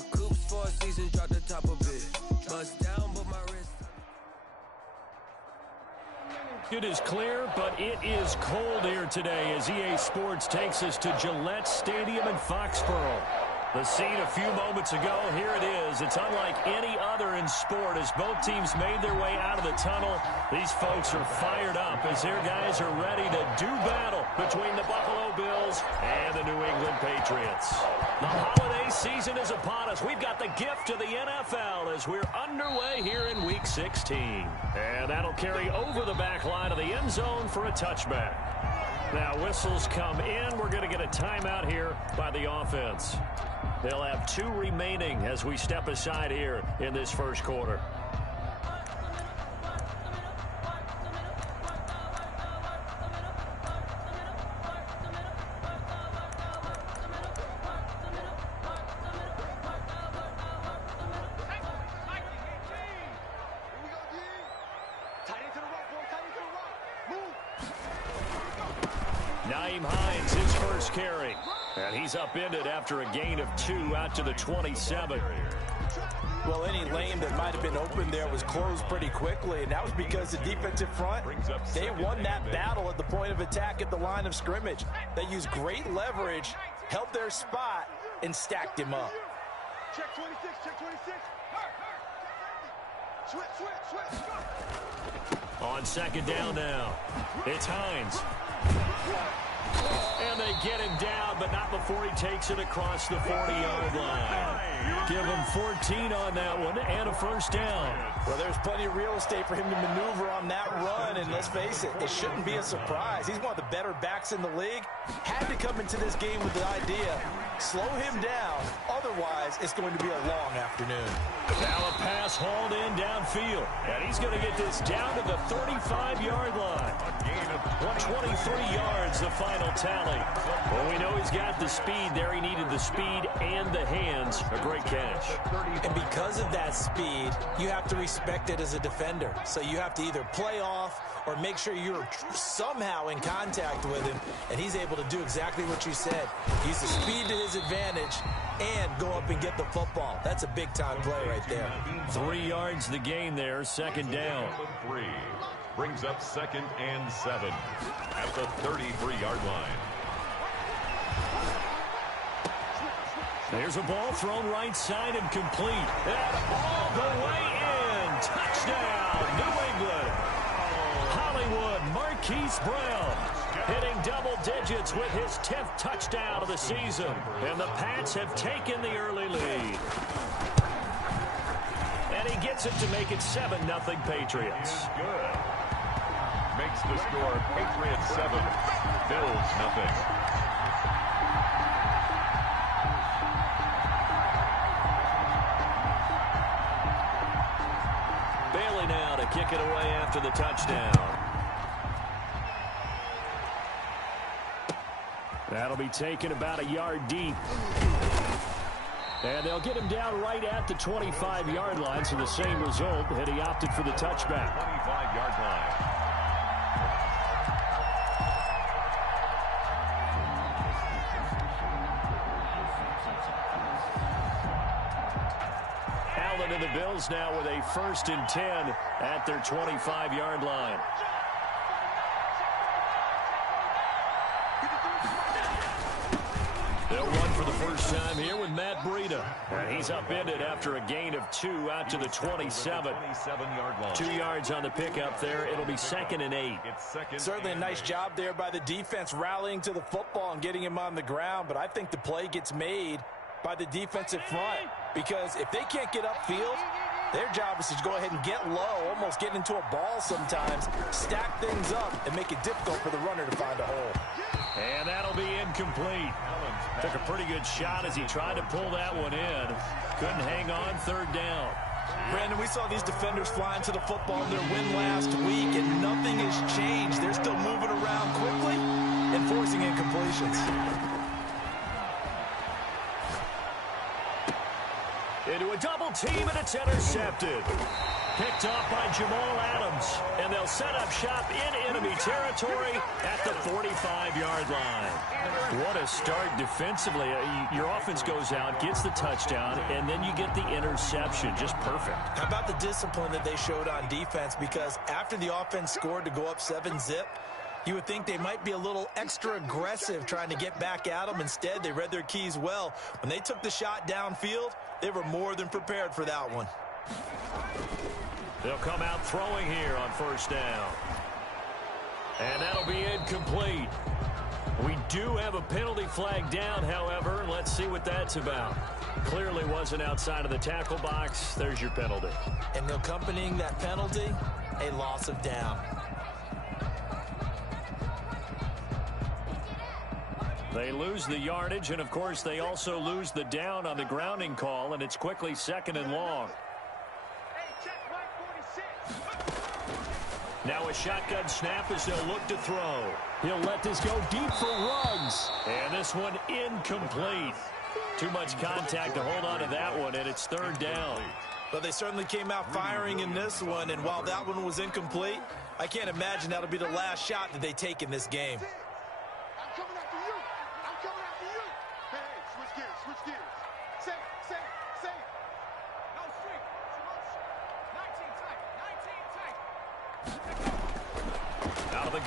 Bought coops 4 seasons, dropped the top of it. Bust down, but my wrist. It is clear, but it is cold here today as EA Sports takes us to Gillette Stadium in Foxborough. The scene a few moments ago, here it is. It's unlike any other in sport as both teams made their way out of the tunnel. These folks are fired up as their guys are ready to do battle between the Buffalo Bills and the New England Patriots. The holiday season is upon us. We've got the gift of the NFL as we're underway here in Week 16. And that'll carry over the back line of the end zone for a touchback. Now whistles come in. We're going to get a timeout here by the offense. They'll have 2 remaining as we step aside here in this first quarter. His first carry. And he's upended after a gain of 2 out to the 27. Well, any lane that might have been open there was closed pretty quickly, and that was because the defensive front, they won that battle at the point of attack at the line of scrimmage. They used great leverage, held their spot, and stacked him up. Check 26, check 26. Switch. On second down now, it's Hines. And they get him down, but not before he takes it across the 40-yard line. Give him 14 on that one and a first down. Well, there's plenty of real estate for him to maneuver on that run, and let's face it, it shouldn't be a surprise. He's one of the better backs in the league. Had to come into this game with the idea, slow him down, otherwise it's going to be a long afternoon. Now a pass hauled in downfield, and he's going to get this down to the 35-yard line. 123 yards, the final tally. Well, we know he's got the speed there. He needed the speed and the hands. A great catch. And because of that speed, you have to respect it as a defender. So you have to either play off or make sure you're somehow in contact with him, and he's able to do exactly what you said. Use the speed to his advantage and go up and get the football. That's a big-time play right there. 3 yards the gain there, second down. 3 brings up 2nd and 7 at the 33-yard line. There's a ball thrown right side and complete. And all the way in. Touchdown, New England. Hollywood Marquise Brown hitting double digits with his 10th touchdown of the season. And the Pats have taken the early lead. And he gets it to make it 7-0 Patriots. Good. Makes the score Patriots 7, Bills nothing. Bailey now to kick it away after the touchdown. That'll be taken about a yard deep. And they'll get him down right at the 25-yard line, so the same result, and he opted for the touchback. 25-yard line. Allen and the Bills now with a 1st and 10 at their 25-yard line. They'll run for the first time here with Matt Breida. And he's upended after a gain of 2 out to the 27. 27-yard line. 2 yards on the pickup there. It'll be 2nd and 8. Certainly a nice job there by the defense rallying to the football and getting him on the ground. But I think the play gets made by the defensive front, because if they can't get upfield, their job is to go ahead and get low, almost get into a ball sometimes, stack things up, and make it difficult for the runner to find a hole. And that'll be incomplete. Took a pretty good shot as he tried to pull that one in. Couldn't hang on, 3rd down. Brandon, we saw these defenders flying to the football in their win last week, and nothing has changed. They're still moving around quickly and forcing incompletions. Into a double team, and it's intercepted. picked off by Jamal Adams. And they'll set up shop in enemy territory at the 45-yard line. What a start defensively. Your offense goes out, gets the touchdown, and then you get the interception. Just perfect. How about the discipline that they showed on defense? Because after the offense scored to go up 7-zip, you would think they might be a little extra aggressive trying to get back at them. Instead, they read their keys well. When they took the shot downfield, they were more than prepared for that one. They'll come out throwing here on first down. And that'll be incomplete. We do have a penalty flag down, however. Let's see what that's about. Clearly wasn't outside of the tackle box. There's your penalty. And accompanying that penalty, a loss of down. They lose the yardage, and, of course, they also lose the down on the grounding call, and it's quickly 2nd and long. Now a shotgun snap as they'll look to throw. He'll let this go deep for Ruggs. And this one incomplete. Too much contact to hold on to that one, and it's 3rd down. But they certainly came out firing in this one, and while that one was incomplete, I can't imagine that'll be the last shot that they take in this game.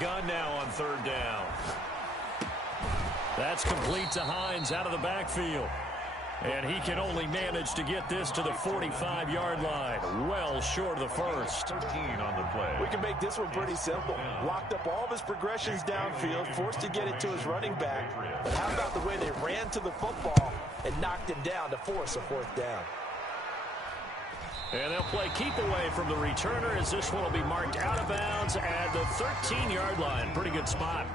Gun now on 3rd down. That's complete to Hines out of the backfield. And he can only manage to get this to the 45-yard line. Well short of the first. 13 on the play. We can make this one pretty simple. Locked up all of his progressions downfield, forced to get it to his running back. But how about the way they ran to the football and knocked him down to force a 4th down? And they'll play keep away from the returner as this one will be marked out of bounds at the 13-yard line. Pretty good spot.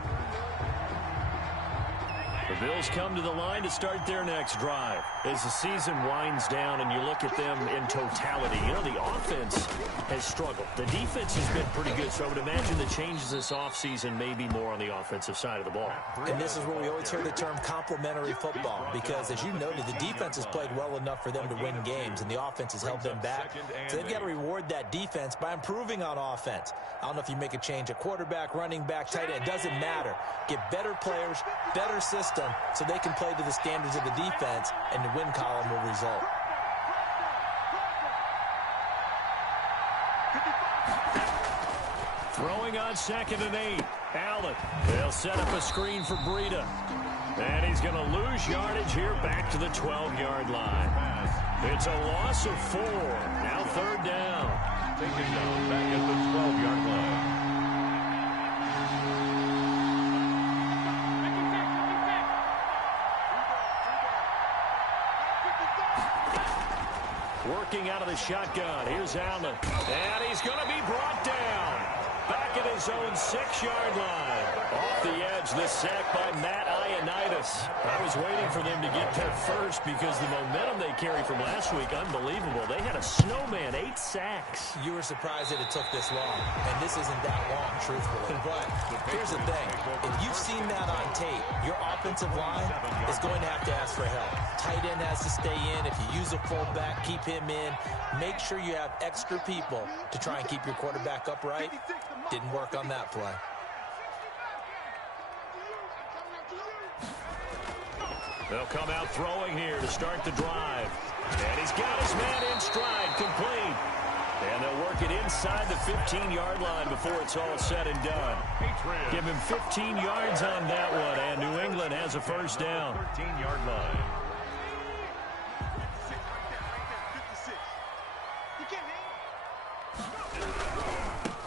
The Bills come to the line to start their next drive. As the season winds down and you look at them in totality, you know, the offense has struggled. The defense has been pretty good, so I would imagine the changes this offseason may be more on the offensive side of the ball. And this is where we always hear the term complementary football, because, as you noted, the defense has played well enough for them to win games, and the offense has held them back. So they've got to reward that defense by improving on offense. I don't know if you make a change at quarterback, running back, tight end. It doesn't matter. Get better players, better system, so they can play to the standards of the defense, and the win column will result. Throwing on 2nd and 8. Allen. They'll set up a screen for Breida. And he's going to lose yardage here back to the 12-yard line. It's a loss of 4. Now 3rd down. Taken down back at the 12-yard line. Working out of the shotgun. Here's Allen. And he's going to be brought down. Back at his own 6-yard line. Off the edge, this sack by Matt Ioannidis. I was waiting for them to get there first because the momentum they carry from last week, unbelievable. They had a snowman, 8 sacks. You were surprised that it took this long, and this isn't that long, truthfully. But here's the thing. If you've seen that on tape, your offensive line is going to have to ask for help. Tight end has to stay in. If you use a fullback, keep him in. Make sure you have extra people to try and keep your quarterback upright. Didn't work on that play. They'll come out throwing here to start the drive. And he's got his man in stride, complete. And they'll work it inside the 15-yard line before it's all said and done. Give him 15 yards on that one, and New England has a first down. 13-yard line.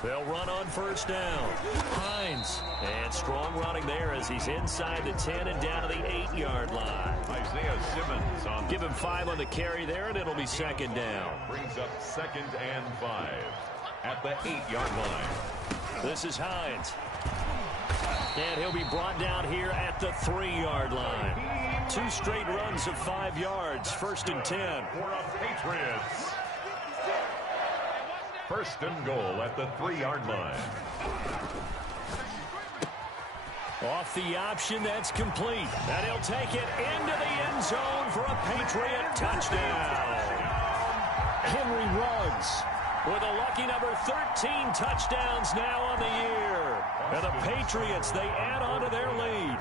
They'll run on first down. Hines. And strong running there as he's inside the 10 and down to the 8-yard line. Isaiah Simmons on. Give him 5 on the carry there, and it'll be 2nd down. Brings up 2nd and 5 at the 8-yard line. This is Hines. And he'll be brought down here at the 3-yard line. 2 straight runs of 5 yards. 1st and 10. For the Patriots. 1st and goal at the 3-yard line. Off the option, that's complete. And he'll take it into the end zone for a Patriot touchdown. Henry Ruggs. with a lucky number 13 touchdowns now on the year. And the Patriots, they add on to their lead.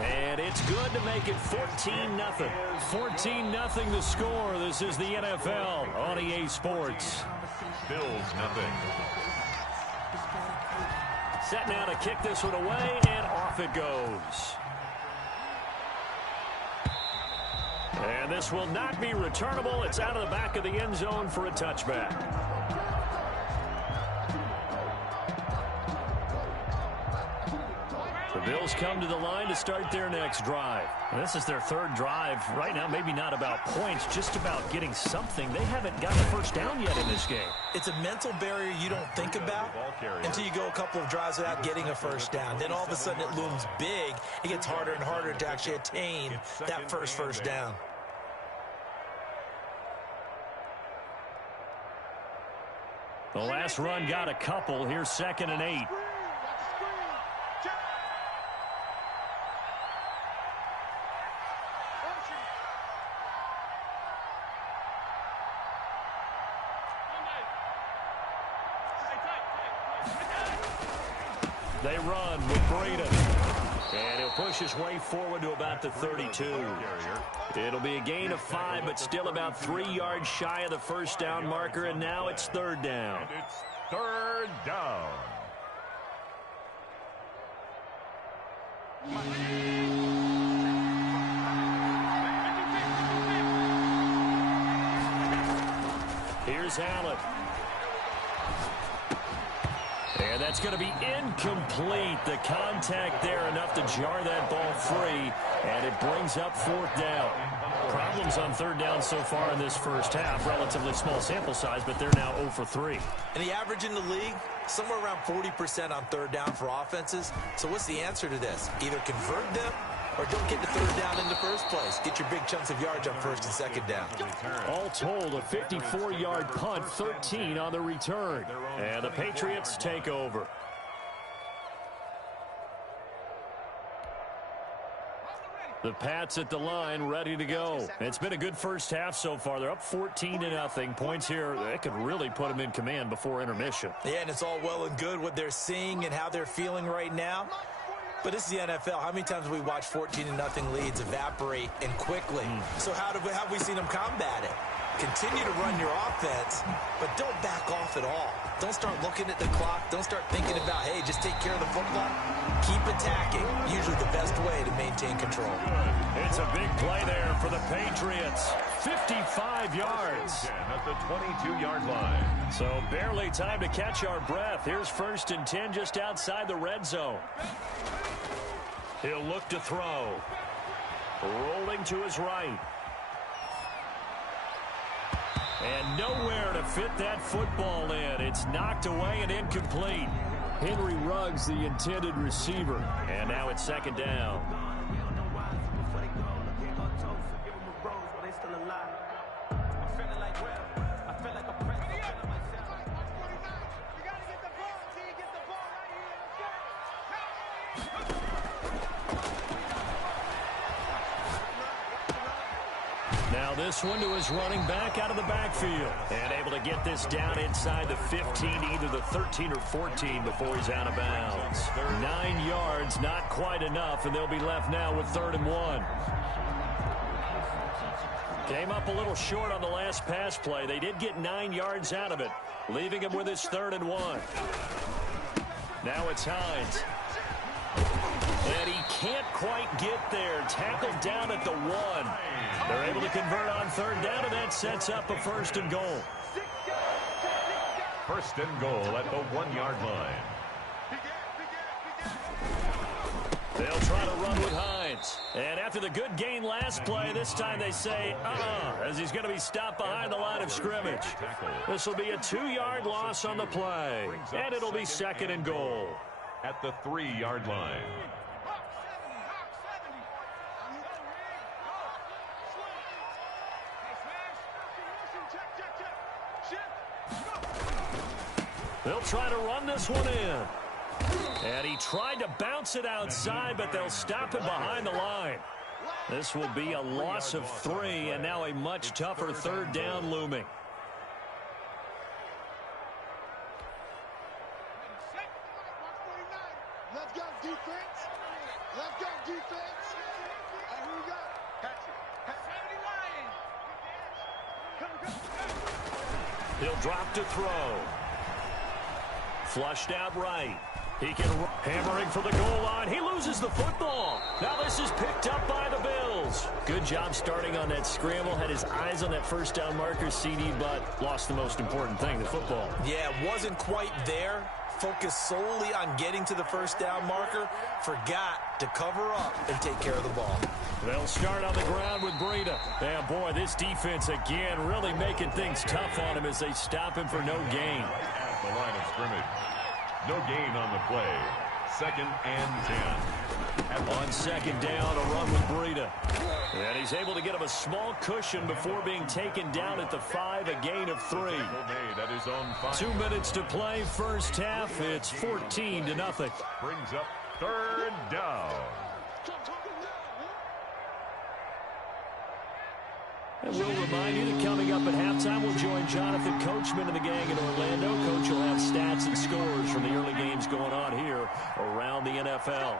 And it's good to make it 14-0. 14-0 the score. This is the NFL on EA Sports. Billz nothing. Set now to kick this one away, and off it goes. And this will not be returnable. It's out of the back of the end zone for a touchback. The Bills come to the line to start their next drive. And this is their third drive. Right now, maybe not about points, just about getting something. They haven't gotten a first down yet in this game. It's a mental barrier you don't think about until you go a couple of drives without getting a first down. Then all of a sudden it looms big. It gets harder and harder to actually attain that first down. The last run got a couple. Here's 2nd and 8. They run with Braden. And he'll push his way forward to about the 32. It'll be a gain of 5, but still about 3 yards shy of the first down marker, and now it's 3rd down. And it's 3rd down. Here's Allen. And that's going to be incomplete. The contact there enough to jar that ball free, and it brings up 4th down. Problems on 3rd down so far in this first half. Relatively small sample size, but they're now 0 for 3. And the average in the league, somewhere around 40% on 3rd down for offenses. So what's the answer to this? Either convert them or don't get the 3rd down in the first place. Get your big chunks of yards on 1st and 2nd down. All told, a 54-yard punt, 13 on the return. And the Patriots take over. The Pats at the line, ready to go. It's been a good first half so far. They're up 14-0. Points here, that could really put them in command before intermission. Yeah, and it's all well and good what they're seeing and how they're feeling right now. But this is the NFL. How many times have we watched 14-0 leads evaporate and quickly? So how have we seen them combat it? Continue to run your offense, but don't back off at all. Don't start looking at the clock. Don't start thinking about, hey, just take care of the football. Keep attacking. Usually the best way to maintain control. It's a big play there for the Patriots. 55 yards. At the 22-yard line. So barely time to catch our breath. Here's 1st and 10 just outside the red zone. He'll look to throw. Rolling to his right. And nowhere to fit that football in. It's knocked away and incomplete. Henry Ruggs, the intended receiver. And now it's 2nd down. Now this one to his running back out of the backfield. And able to get this down inside the 15, either the 13 or 14 before he's out of bounds. 9 yards, not quite enough, and they'll be left now with 3rd and 1. Came up a little short on the last pass play. They did get 9 yards out of it, leaving him with his 3rd and 1. Now it's Hines. And he can't quite get there. Tackled down at the 1. They're able to convert on 3rd down, and that sets up a 1st and goal. 1st and goal at the 1-yard line. They'll try to run with Hines. And after the good gain last play, this time they say, as he's going to be stopped behind the line of scrimmage. This will be a 2-yard loss on the play. And it'll be 2nd and goal. At the 3-yard line. They'll try to run this one in. And he tried to bounce it outside, but they'll stop him behind the line. This will be a loss of 3, and now a much tougher third down looming. Let's go, defense. Let's go, defense. And here we go. Catch it. He'll drop to throw. Flushed out right. He can hammering for the goal line. He loses the football. Now this is picked up by the Bills. Good job starting on that scramble. Had his eyes on that first down marker, CD, but lost the most important thing, the football. Yeah, wasn't quite there. Focused solely on getting to the first down marker. Forgot to cover up and take care of the ball. They'll start on the ground with Breida. And boy, this defense again really making things tough on him as they stop him for no gain. At the line of scrimmage. No gain on the play. 2nd and 10. On 2nd down, a run with Breida. And he's able to get him a small cushion before being taken down at the 5, a gain of 3. 2 minutes to play, first half. It's 14-0. Brings up 3rd down. And we'll remind you that coming up at halftime, we'll join Jonathan Coachman and the gang in Orlando. Coach will have stats and scores from the early games going on here around the NFL.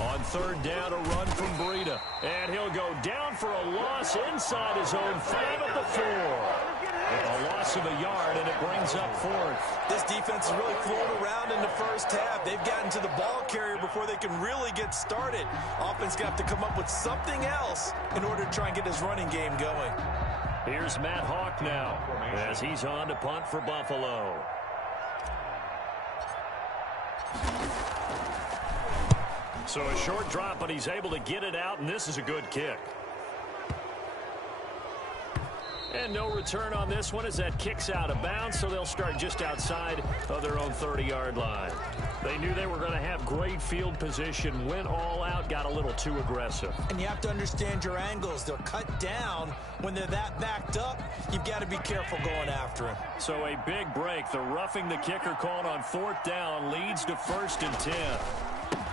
On 3rd down, a run from Breida. And he'll go down for a loss inside his own 5 at the 4. A loss of a yard, and it brings up 4th. This defense is really flown around in the first half. They've gotten to the ball carrier before they can really get started. Offense got to come up with something else in order to try and get his running game going. Here's Matt Hawk now as he's on to punt for Buffalo. So a short drop, but he's able to get it out, and this is a good kick. And no return on this one as that kicks out of bounds, so they'll start just outside of their own 30-yard line. They knew they were going to have great field position, went all out, got a little too aggressive. And you have to understand your angles. They'll cut down when they're that backed up. You've got to be careful going after him. So a big break. The roughing the kicker called on 4th down leads to 1st and 10.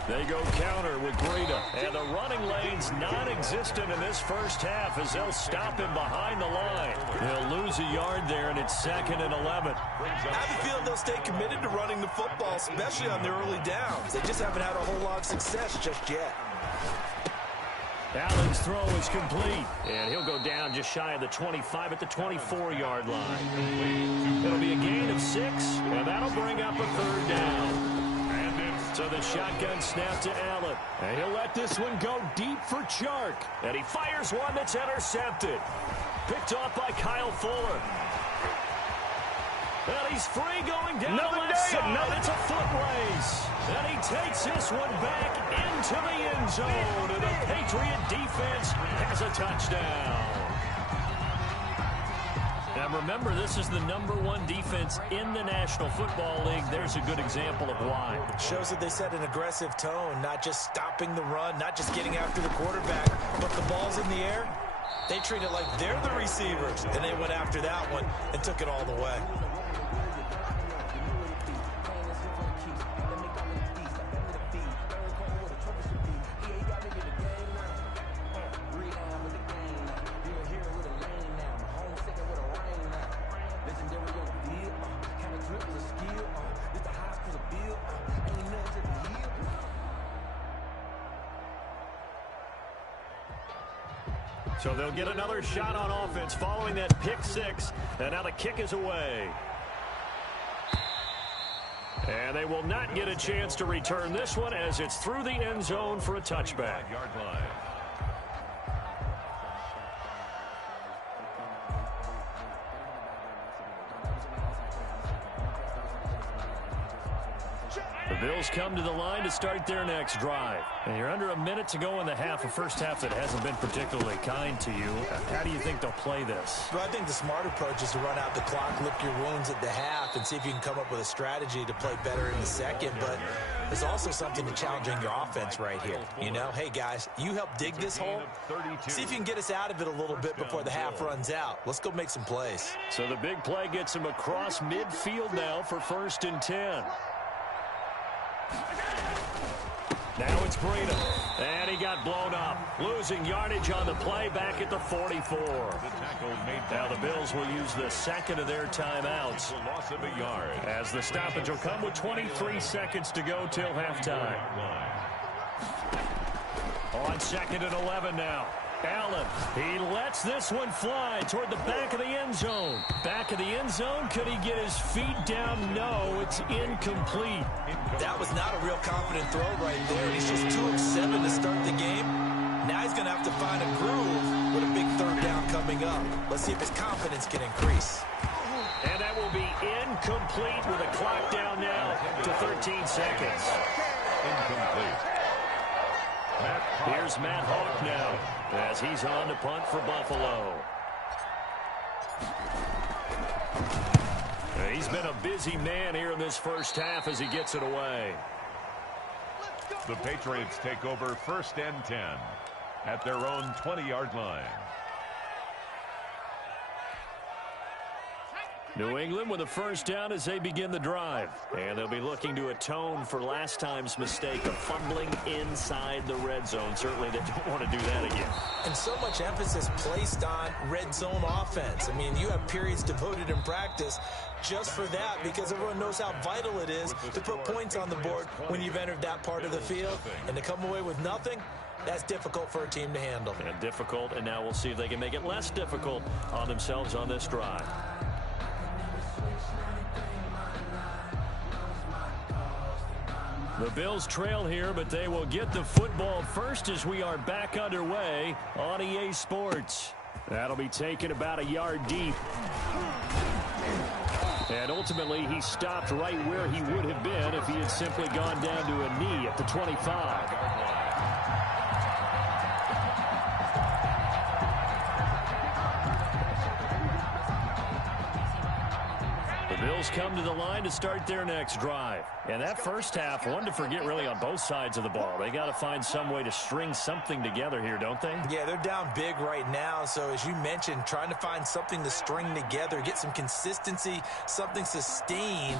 They go counter with Breida. And the running lane's non-existent in this first half as they'll stop him behind the line. They'll lose a yard there, and it's 2nd and 11. I have a feeling they'll stay committed to running the football, especially on their early downs. They just haven't had a whole lot of success just yet. Allen's throw is complete, and he'll go down just shy of the 25 at the 24-yard line. It'll be a gain of 6, and that'll bring up a 3rd down. So the shotgun snap to Allen. And he'll let this one go deep for Chark. And he fires one that's intercepted. Picked off by Kyle Fuller. And he's free going down the left side. It's a foot race. And he takes this one back into the end zone. And the Patriot defense has a touchdown. And remember, this is the #1 defense in the National Football League. There's a good example of why. Shows that they set an aggressive tone, not just stopping the run, not just getting after the quarterback, but the ball's in the air. They treat it like they're the receivers, and they went after that one and took it all the way. So they'll get another shot on offense following that pick 6. And now the kick is away. And they will not get a chance to return this one as it's through the end zone for a touchback. Yard line. The Bills come to the line to start their next drive. And you're under a minute to go in the half, a first half that hasn't been particularly kind to you. How do you think they'll play this? Well, I think the smart approach is to run out the clock, lick your wounds at the half, and see if you can come up with a strategy to play better in the second. But there's also something to challenging your offense right here. You know, hey, guys, you help dig this hole. See if you can get us out of it a little bit before the half runs out. Let's go make some plays. So the big play gets him across midfield now for 1st and 10. Now it's Breida. And he got blown up. Losing yardage on the play back at the 44. Now the Bills will use the second of their timeouts. Loss of a yard. As the stoppage will come with 23 seconds to go till halftime. On 2nd and 11 now. Allen, he lets this one fly toward the back of the end zone. Back of the end zone, could he get his feet down? No, it's incomplete. That was not a real confident throw right there. He's just 2 of 7 to start the game. Now he's going to have to find a groove with a big 3rd down coming up. Let's see if his confidence can increase. And that will be incomplete with a clock down now to 13 seconds. Incomplete. Here's Matt Hawk now as he's on to punt for Buffalo. He's been a busy man here in this first half as he gets it away. The Patriots take over 1st and 10 at their own 20-yard line. New England with a 1st down as they begin the drive. And they'll be looking to atone for last time's mistake of fumbling inside the red zone. Certainly they don't want to do that again. And so much emphasis placed on red zone offense. I mean, you have periods devoted in practice just for that because everyone knows how vital it is to put points on the board when you've entered that part of the field. And to come away with nothing, that's difficult for a team to handle. And difficult, and now we'll see if they can make it less difficult on themselves on this drive. The Bills trail here, but they will get the football first as we are back underway on EA Sports. That'll be taken about a yard deep. And ultimately, he stopped right where he would have been if he had simply gone down to a knee at the 25. Bills come to the line to start their next drive. And that first half, one to forget really on both sides of the ball. They got to find some way to string something together here, don't they? Yeah, they're down big right now. So as you mentioned, trying to find something to string together, get some consistency, something sustained,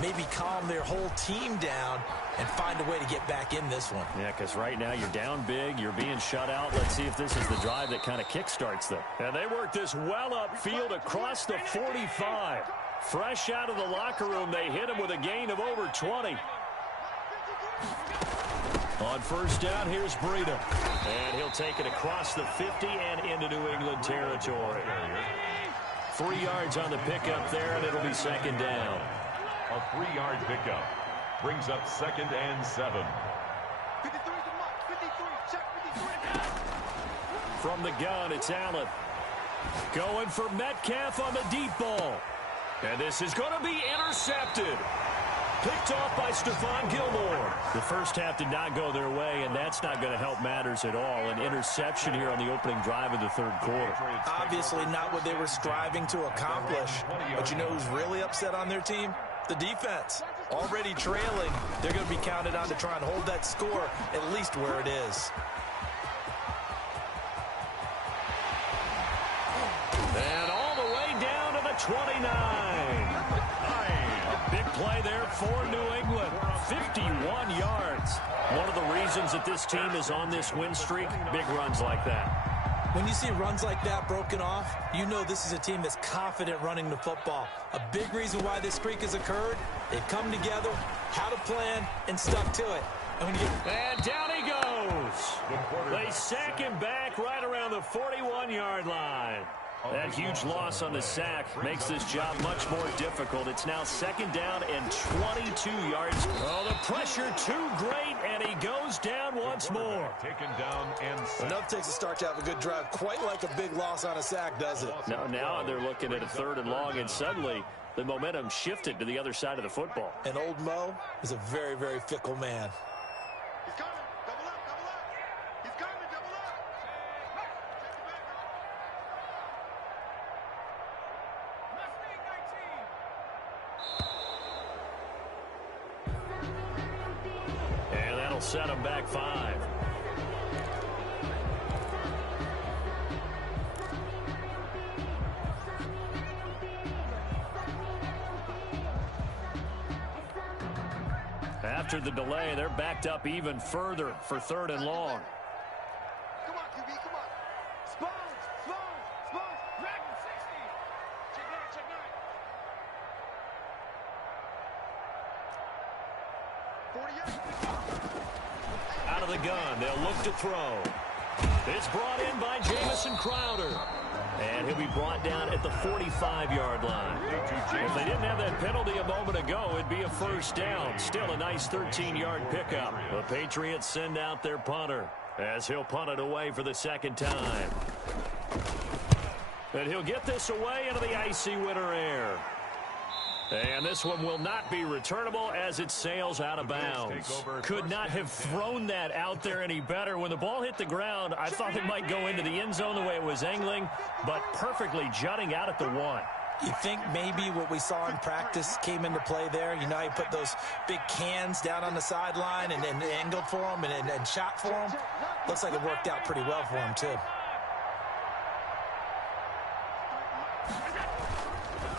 maybe calm their whole team down and find a way to get back in this one. Yeah, because right now you're down big, you're being shut out. Let's see if this is the drive that kind of kickstarts them. And they work this well upfield across the 45. Fresh out of the locker room, they hit him with a gain of over 20. On 1st down, here's Breida. And he'll take it across the 50 and into New England territory. 3 yards on the pickup there, and it'll be 2nd down. A 3-yard pickup brings up 2nd and 7. 53 is the mark. 53. Check 53. From the gun, it's Allen. Going for Metcalf on the deep ball. And this is going to be intercepted. Picked off by Stephon Gilmore. The first half did not go their way, and that's not going to help matters at all. An interception here on the opening drive of the 3rd quarter. Obviously not what they were striving to accomplish. But you know who's really upset on their team? The defense. Already trailing. They're going to be counted on to try and hold that score at least where it is. And all the way down to the 29. A big play there for New England. 51 yards. One of the reasons that this team is on this win streak, big runs like that. When you see runs like that broken off, you know this is a team that's confident running the football. A big reason why this streak has occurred, they've come together, had a plan, and stuck to it. And down he goes. They sack him back right around the 41-yard line. That huge loss on the sack makes this job much more difficult. It's now 2nd down and 22 yards. Oh, the pressure too great, and he goes down once more. Taken down and enough takes a start to have a good drive. Quite like a big loss on a sack, does it? Now they're looking at a 3rd and long, and suddenly the momentum shifted to the other side of the football. And old Mo is a very, very fickle man. He's coming. Double up, double up. He's coming, double up. And that'll set him back 5. After the delay, they're backed up even further for 3rd and long. Come on, QB, come on. Spoons, Dragon 60. Check 9. Out of the gun, they'll look to throw. It's brought in by Jamison Crowder. And he'll be brought down at the 45-yard line. If they didn't have that penalty a moment ago, it'd be a 1st down. Still a nice 13-yard pickup. The Patriots send out their punter as he'll punt it away for the 2nd time. And he'll get this away into the icy winter air. And this one will not be returnable as it sails out of bounds. Could not have thrown that out there any better. When the ball hit the ground, I thought it might go into the end zone the way it was angling, but perfectly jutting out at the 1. You think maybe what we saw in practice came into play there? You know, you put those big cans down on the sideline and angled for them and shot for them. Looks like it worked out pretty well for him, too.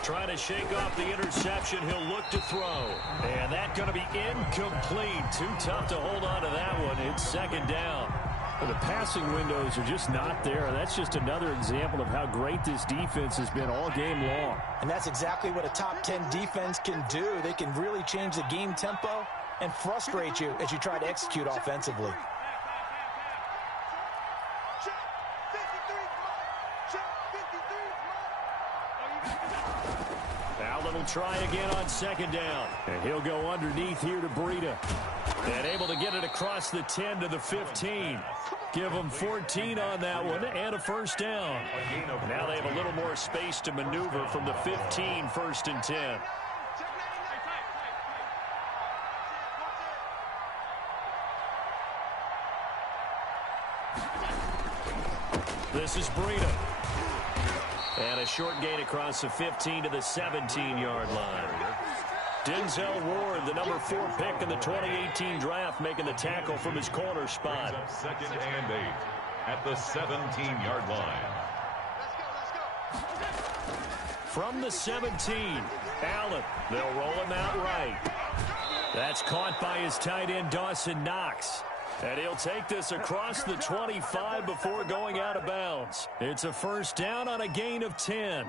Trying to shake off the interception. He'll look to throw. And that's going to be incomplete. Too tough to hold on to that one. It's 2nd down. Well, the passing windows are just not there. That's just another example of how great this defense has been all game long. And that's exactly what a top 10 defense can do. They can really change the game tempo and frustrate you as you try to execute offensively. Allen will try again on 2nd down. And he'll go underneath here to Breida. And able to get it across the 10 to the 15. Give them 14 on that one and a 1st down. Now they have a little more space to maneuver from the 15, 1st and 10. This is Breida. And a short gain across the 15 to the 17-yard line. Denzel Ward, the number 4 pick in the 2018 draft, making the tackle from his corner spot. 2nd and 8 at the 17-yard line. From the 17, Allen. They'll roll him out right. That's caught by his tight end, Dawson Knox. And he'll take this across the 25 before going out of bounds. It's a 1st down on a gain of 10.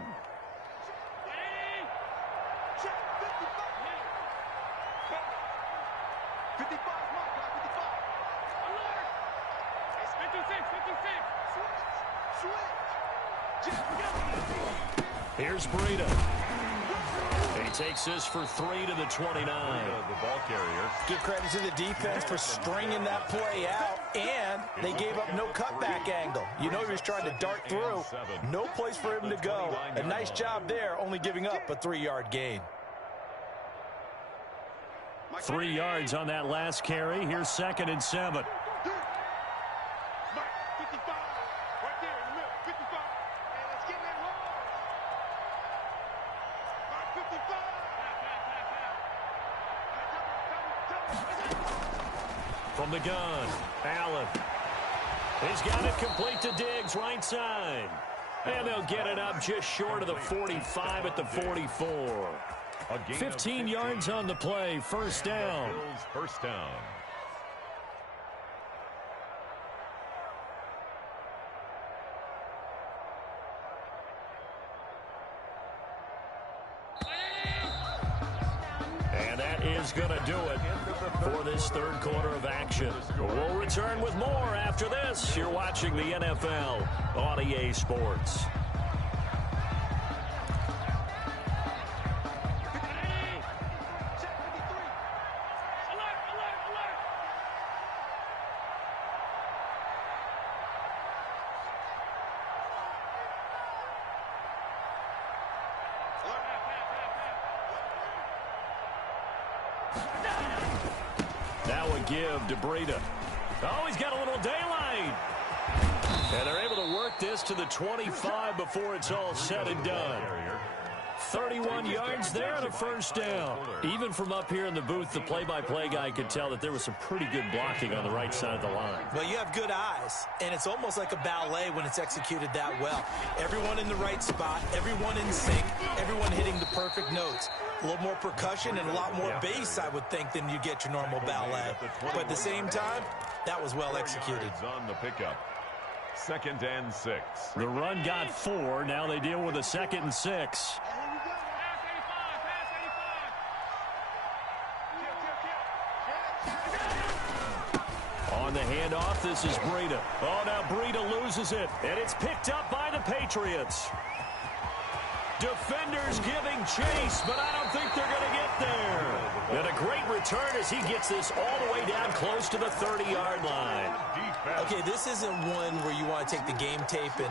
Here's Breida. He takes this for 3 to the 29. The ball carrier. Give credit to the defense for stringing that play out, and they gave up no cutback angle. You know he was trying to dart through. No place for him to go. A nice job there, only giving up a 3-yard gain. 3 yards on that last carry. Here's 2nd and 7. From the gun, Allen. He's got it complete to Diggs, right side. And they'll get it up just short of the 45 at the 44. 15 yards on the play, 1st down. Billz 1st down. And that is going to do it for this 3rd quarter of action. We'll return with more after this. You're watching the NFL on EA Sports. give to Breida. Oh, he's got a little daylight. And they're able to work this to the 25 before it's all said and done. 31 yards there and a first down. Even from up here in the booth, the play-by-play guy could tell that there was some pretty good blocking on the right side of the line. Well, you have good eyes, and it's almost like a ballet when it's executed that well. Everyone in the right spot, everyone in sync, everyone hitting the perfect notes. A little more percussion and a lot more bass, I would think, than you get your normal ballet. But at the same time, that was well executed. On the pickup. 2nd and 6. The run got 4. Now they deal with a 2nd and 6. On the handoff, this is Breida. Oh, now Breida loses it, and it's picked up by the Patriots. Defenders giving chase, but I don't think they're going to get there. And a great return as he gets this all the way down close to the 30-yard line. Okay, this isn't one where you want to take the game tape and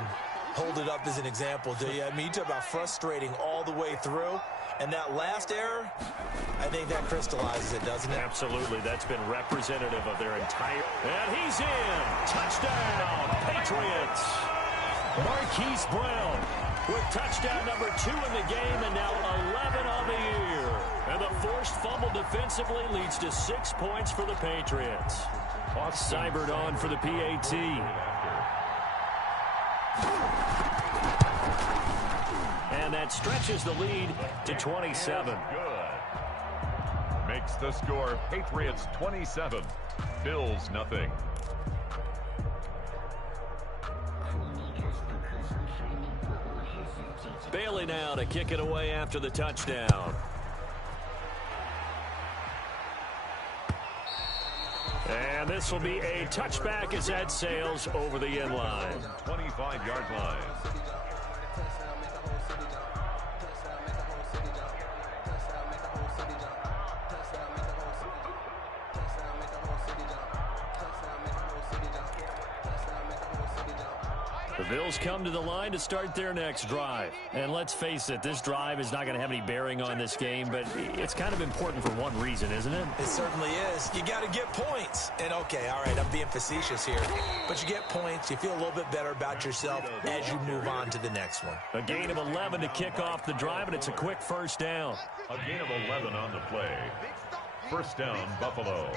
hold it up as an example, do you? I mean, you talk about frustrating all the way through. And that last error, I think that crystallizes it, doesn't it? Absolutely. That's been representative of their entire... And he's in. Touchdown, Patriots. Marquise Brown with touchdown number 2 in the game and now 11 on the year. And the forced fumble defensively leads to 6 points for the Patriots. Seibert on for the PAT. And that stretches the lead to 27. Good. Makes the score Patriots 27, Bills nothing. Bailey now to kick it away after the touchdown. And this will be a touchback as that sails over the end line. 25-yard line. The Bills come to the line to start their next drive. And let's face it, this drive is not going to have any bearing on this game, but it's kind of important for one reason, isn't it? It certainly is. You got to get points. And, okay, all right, I'm being facetious here. But you get points, you feel a little bit better about yourself as you move on to the next one. A gain of 11 to kick off the drive, and it's a quick first down. A gain of 11 on the play. First down, Buffalo.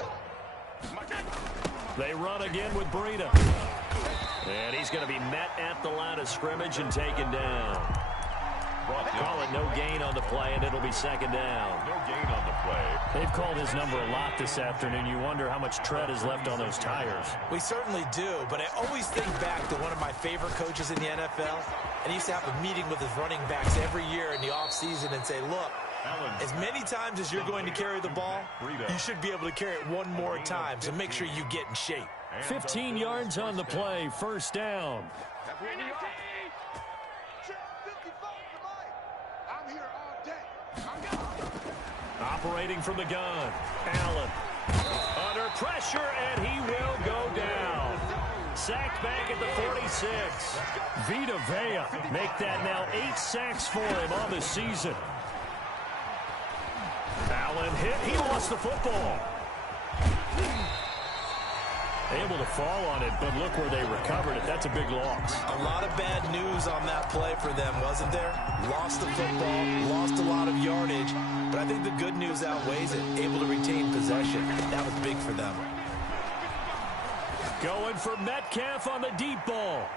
They run again with Breida. And he's going to be met at the line of scrimmage and taken down. Call it no gain on the play, and it'll be second down. No gain on the play. They've called his number a lot this afternoon. You wonder how much tread is left on those tires. We certainly do, but I always think back to one of my favorite coaches in the NFL, and he used to have a meeting with his running backs every year in the offseason and say, look, as many times as you're going to carry the ball, you should be able to carry it one more time, so make sure you get in shape. 15 yards on the play, first down. Operating from the gun, Allen. Under pressure, and he will go down. Sacked back at the 46. Vita Vea make that now 8 sacks for him on the season. Allen hit, he lost the football. Able to fall on it, but look where they recovered it. That's a big loss. A lot of bad news on that play for them, wasn't there? Lost the football, lost a lot of yardage, but I think the good news outweighs it. Able to retain possession. That was big for them. Going for Metcalf on the deep ball.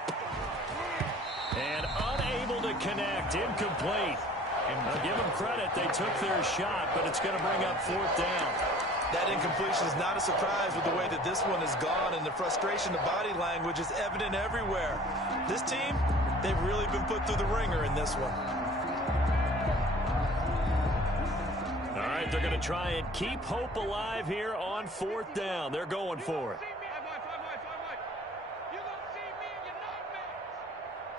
And unable to connect. Incomplete. I'll give them credit. They took their shot, but it's going to bring up fourth down. That incompletion is not a surprise with the way that this one has gone, and the frustration, the body language is evident everywhere. This team, they've really been put through the ringer in this one. All right, they're going to try and keep hope alive here on fourth down. They're going for it.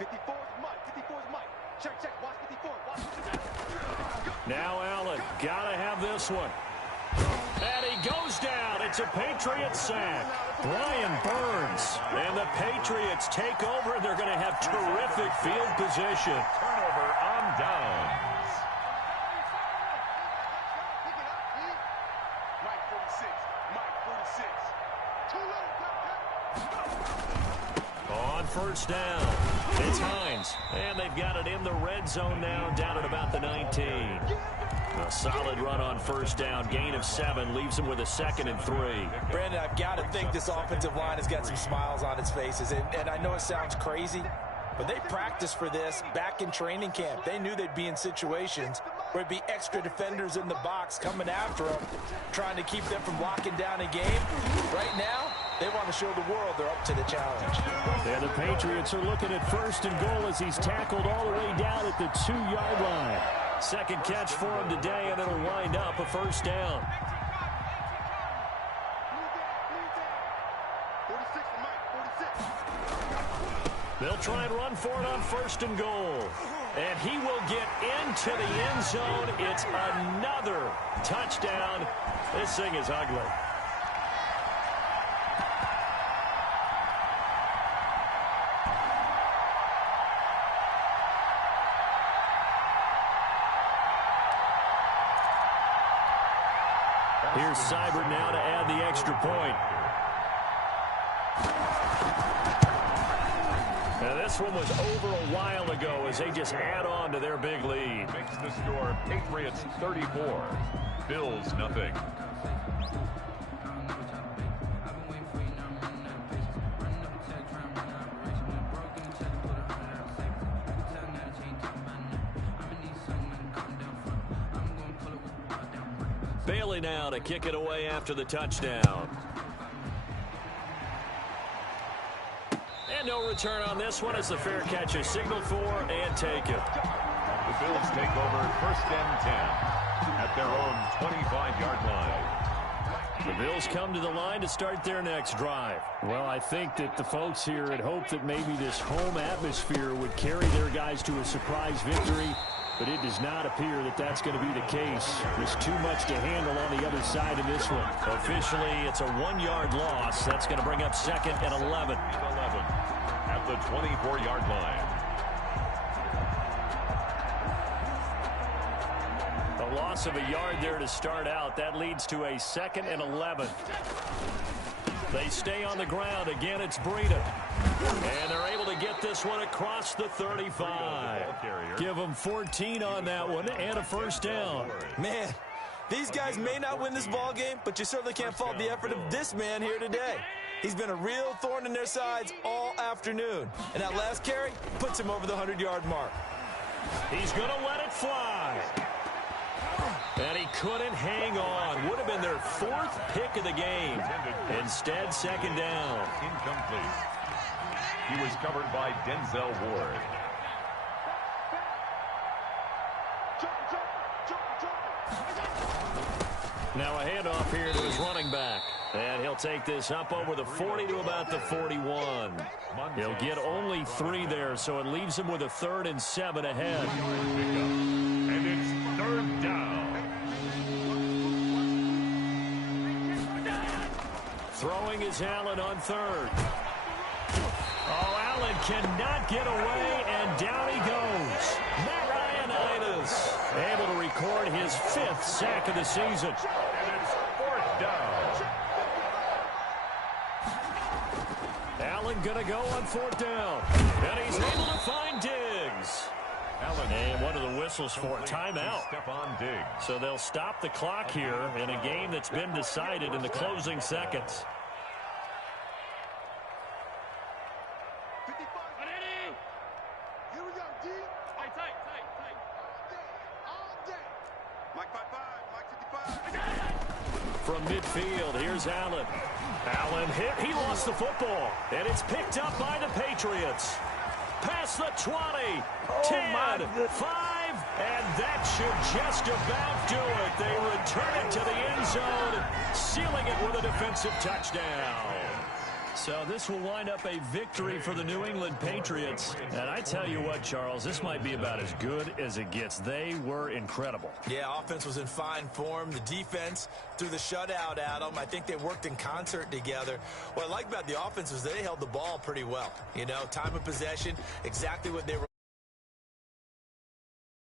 54's Mike. 54's Mike. Check, check. Watch 54. Watch 54. Now Allen, got to have this one. And he goes down. It's a Patriots sack. Brian Burns. And the Patriots take over, and they're going to have terrific field position. Turnover on downs. Mike 46. Mike 46. first down. It's Hines, and they've got it in the red zone now, down at about the 19. A solid run on first down, gain of 7, leaves them with a 2nd and 3. Brandon, I've got to think this offensive line has got some smiles on its faces, and I know it sounds crazy, but they practiced for this back in training camp. They knew they'd be in situations where there'd be extra defenders in the box coming after them, trying to keep them from locking down a game. Right now, they want to show the world they're up to the challenge. And the Patriots are looking at 1st and goal as he's tackled all the way down at the 2-yard line. Second catch for him today, and it'll wind up a first down. They'll try and run for it on 1st and goal. And he will get into the end zone. It's another touchdown. This thing is ugly. Here's Seibert now to add the extra point. Now this one was over a while ago as they just add on to their big lead. Makes the score Patriots 34, Bills nothing. Bailey now to kick it away after the touchdown. And no return on this one as the fair catch is signaled for and taken. The Bills take over 1st and 10 at their own 25-yard line. The Bills come to the line to start their next drive. Well, I think that the folks here had hoped that maybe this home atmosphere would carry their guys to a surprise victory, but it does not appear that that's going to be the case. There's too much to handle on the other side of this one. Officially, it's a 1-yard loss. That's going to bring up 2nd and 11. At the 24-yard line. A loss of a yard there to start out. That leads to a 2nd and 11. They stay on the ground. Again, it's Breida. And they're able to get this one across the 35. Give them 14 on that one and a first down. Man, these guys may not win this ball game, but you certainly can't fault the effort of this man here today. He's been a real thorn in their sides all afternoon. And that last carry puts him over the 100-yard mark. He's going to let it fly. And he couldn't hang on. Would have been their 4th pick of the game. Instead, 2nd down. Incomplete. He was covered by Denzel Ward. Now a handoff here to his running back. And he'll take this up over the 40 to about the 41. He'll get only 3 there, so it leaves him with a 3rd and 7 ahead. And it's 3rd down. Throwing is Allen on 3rd. Oh, Allen cannot get away, and down he goes. Marianitis able to record his 5th sack of the season. And it's 4th down. Allen going to go on 4th down. And he's able to find Diggs. Allen. And what are the whistles for? Timeout. Stephon Diggs. So they'll stop the clock here in a game that's been decided in the closing seconds. Here we go, D. Tight. All day. Mike 55, Mike 55. From midfield, here's Allen. Allen hit. He lost the football. And it's picked up by the Patriots. Past the 20, 10, 5, and that should just about do it. They return it to the end zone, sealing it with a defensive touchdown. So this will wind up a victory for the New England Patriots. And I tell you what, Charles, this might be about as good as it gets. They were incredible. Yeah, offense was in fine form. The defense threw the shutout at them. I think they worked in concert together. What I like about the offense was they held the ball pretty well. You know, time of possession, exactly what they were.